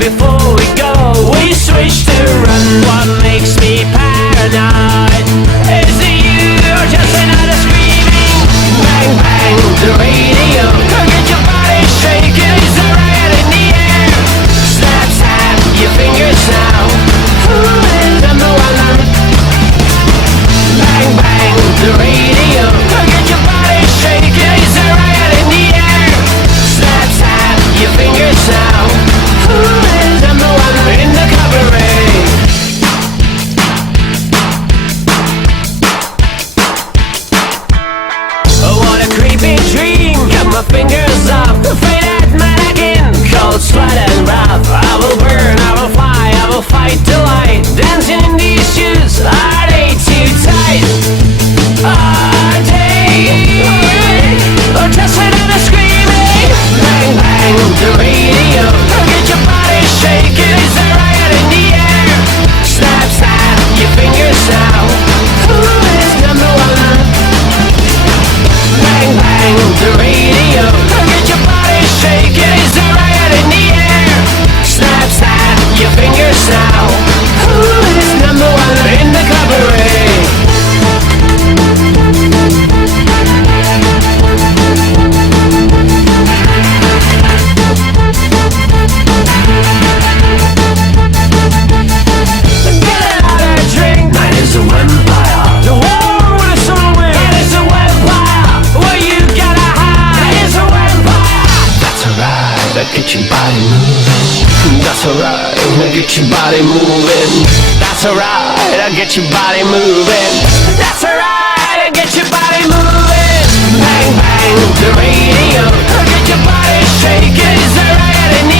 before we go, we switch to run. What makes me paranoid is that you're just another screaming bang bang. The radio can get your body shaking. It's a riot in the air. Snap snap your fingers now. Who is number one? Bang bang. The radio can get your body shaking. It's a riot in the air. Snap snap your fingers now. Who is number one in the cabaret? Oh, what a creepy dream. Got my fingers up, faded mannequin, cold, sweat and rough. I will burn, I will fly, I will fight till I dancing in these shoes. Are they too tight? Are they? Or just another screaming bang bang. The radio will get your body shaking. It's a riot in the air. Snap snap your fingers now. Who is number one? Bang bang. The radio will get your body shaking. It's a riot in the air. Snap snap your fingers now. Who is number one in the cabaret? Get your body moving. That's alright, get your body moving. That's alright, I get your body moving. That's alright, I get your body moving. Bang bang, the radio, get your body shaking. It's a riot in the